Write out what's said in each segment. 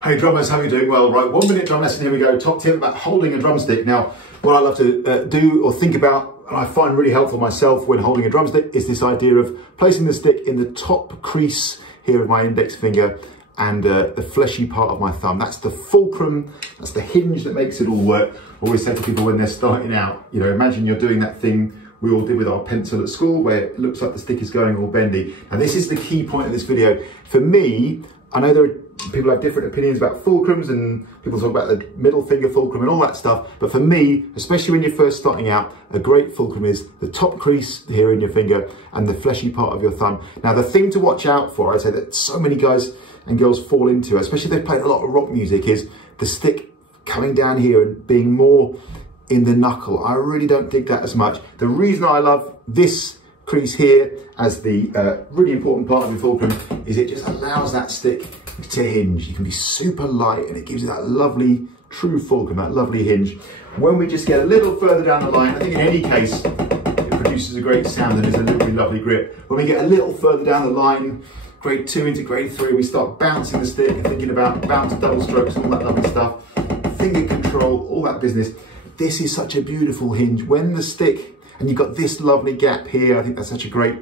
Hey drummers, how are you doing? Well, right, 1 minute drum lesson, here we go. Top tip about holding a drumstick. Now, what I love to do or think about, and I find really helpful myself when holding a drumstick, is this idea of placing the stick in the top crease here of my index finger and the fleshy part of my thumb. That's the fulcrum, that's the hinge that makes it all work. I always say to people when they're starting out, you know, imagine you're doing that thing we all did with our pencil at school where it looks like the stick is going all bendy. And this is the key point of this video. For me, I know there are people have different opinions about fulcrums and people talk about the middle finger fulcrum and all that stuff. But for me, especially when you're first starting out, a great fulcrum is the top crease here in your finger and the fleshy part of your thumb. Now, the thing to watch out for, I'd say that so many guys and girls fall into, especially if they've played a lot of rock music, is the stick coming down here and being more in the knuckle. I really don't dig that as much. The reason I love this crease here as the really important part of your fulcrum is it just allows that stick to hinge. You can be super light and it gives you that lovely true fulcrum, that lovely hinge. When we just get a little further down the line, I think in any case it produces a great sound and is a really lovely grip. When we get a little further down the line, grade 2 into grade 3, we start bouncing the stick and thinking about bounce double strokes and all that lovely stuff, finger control, all that business. This is such a beautiful hinge. When the stick, and you've got this lovely gap here, I think that's such a great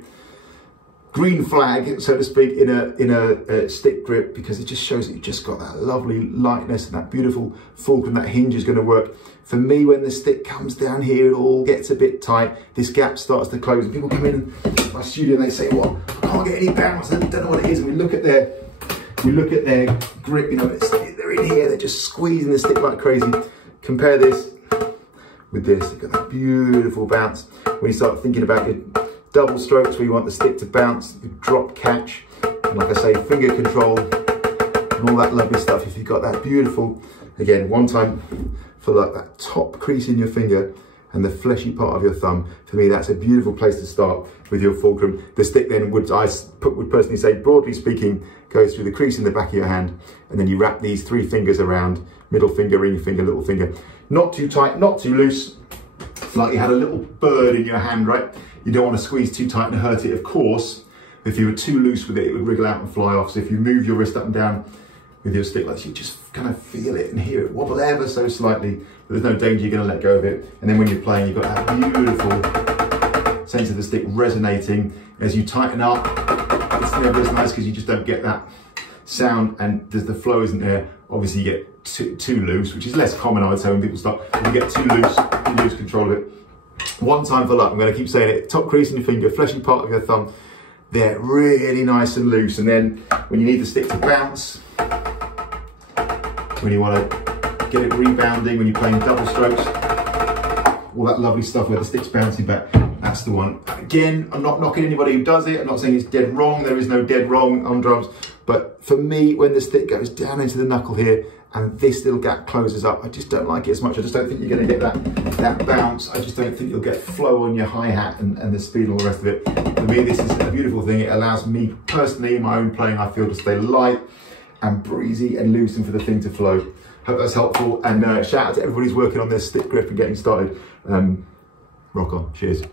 green flag, so to speak, in a stick grip, because it just shows that you've just got that lovely lightness and that beautiful fulcrum. That hinge is going to work. For me, when the stick comes down here, it all gets a bit tight. This gap starts to close, and people come in my studio and they say, "Well, I can't get any bounce. I don't know what it is." And we look at their grip. You know, they're in here. They're just squeezing the stick like crazy. Compare this with this. You've got that beautiful bounce. When you start thinking about your double strokes where you want the stick to bounce, you drop catch, and like I say, finger control and all that lovely stuff. If you've got that beautiful, again, one time for like that top crease in your finger and the fleshy part of your thumb, for me that's a beautiful place to start with your fulcrum. The stick then would personally say, broadly speaking, goes through the crease in the back of your hand, and then you wrap these 3 fingers around, middle finger, ring finger, little finger. Not too tight, not too loose. It's like you had a little bird in your hand, right? You don't want to squeeze too tight and hurt it, of course. If you were too loose with it, it would wriggle out and fly off. So if you move your wrist up and down with your stick like this, you just kind of feel it and hear it wobble ever so slightly, but there's no danger you're going to let go of it. And then when you're playing, you've got that beautiful sense of the stick resonating. As you tighten up, it's never as nice because you just don't get that sound, and the flow isn't there. Obviously you get too loose, which is less common, I would say, when people start. When you get too loose, you lose control of it. One time for luck, I'm going to keep saying it, top crease in your finger, fleshy part of your thumb, they're really nice and loose. And then when you need the stick to bounce, when you want to get it rebounding, when you're playing double strokes, all that lovely stuff where the stick's bouncing back, that's the one. Again, I'm not knocking anybody who does it, I'm not saying it's dead wrong, there is no dead wrong on drums, but for me, when the stick goes down into the knuckle here and this little gap closes up, I just don't like it as much. I just don't think you're going to get that bounce. I just don't think you'll get flow on your hi-hat and the speed and all the rest of it. For me, this is a beautiful thing. It allows me personally, in my own playing, I feel, to stay light and breezy and loose and for the thing to flow. Hope that's helpful, and shout out to everybody who's working on their stick grip and getting started. Rock on, cheers.